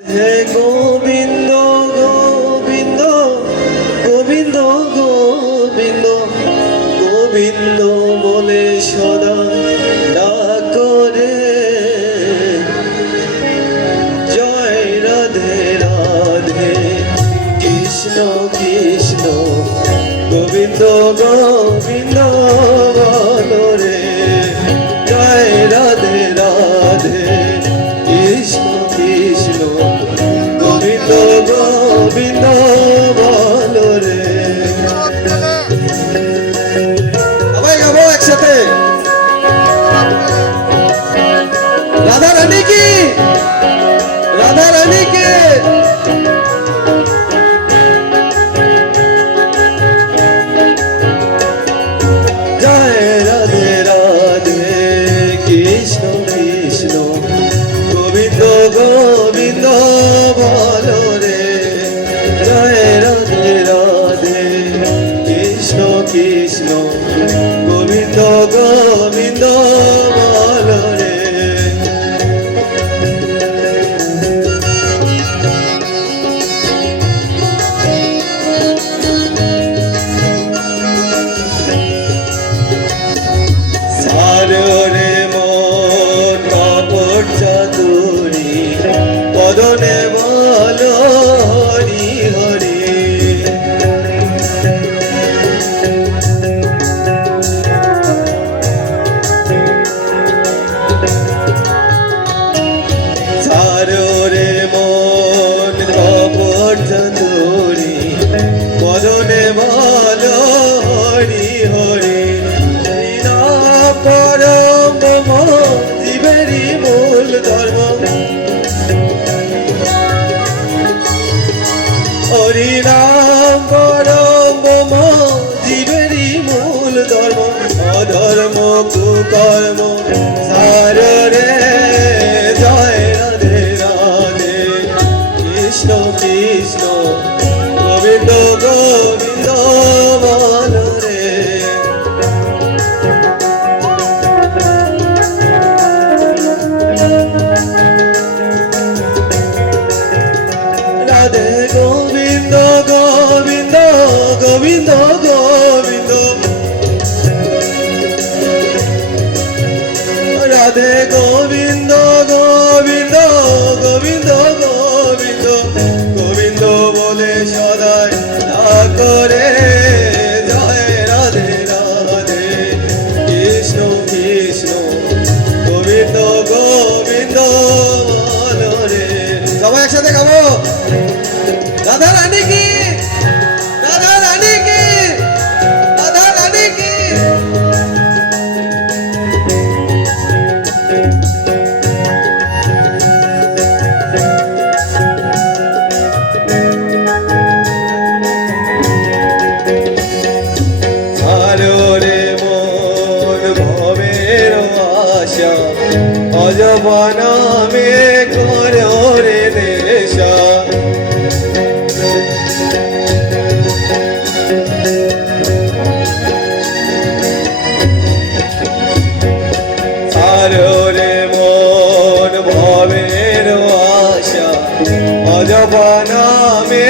হে গোবিন্দ গোবিন্দ গোবিন্দ গোবিন্দ গোবিন্দ বলে সদা ডাক করে জয় রাধে রাধে কৃষ্ণ কৃষ্ণ গোবিন্দ গোবিন্দ বলো রে জয় রাধে রাধে কৃষ্ণ কৃষ্ণ গোবিন্দ গোবিন্দ বলো রে। সবাই গাবো একসাথে রাধা রানী কি রাধা রানী কি জয় রাধে রাধে কৃষ্ণ কৃষ্ণ গোবিন্দ গোবিন্দ বলো রে জয় রাধে রাধে কৃষ্ণ কৃষ্ণ গোবিন্দ গোবিন্দ বলো রে। সারে মন কাপড় চাতুরি বদনে বলো হরি হরি সারে মন কাপড় চাতুরি বদনে বলো হরি হরি পরম জীবেরই মূল ধর্ম হরি নাম পরম জীবেরই মূল ধর্ম অধর্ম কুকর্ম সারে জয় রাধে রাধে কৃষ্ণ কৃষ্ণ গোবিন্দ গোবিন্দ বলো রে। রাধে গোবিন্দ গোবিন্দ গোবিন্দ গোবিন্দ রাধে গোবিন্দ গোবিন্দ গোবিন্দ গোবিন্দ গোবিন্দ বলে সদাই ডাক করে জয় রাধে রাধে কৃষ্ণ কৃষ্ণ গোবিন্দ গোবিন্দ বলো রে। সবাই একসাথে গাবো রাধা রানী কি রাধা রানী কি রাধা রানী কি। আরে মন ভবের আশা অজবনা মে করো রে নেশা আরে মন ভবের আশা অজবনা মে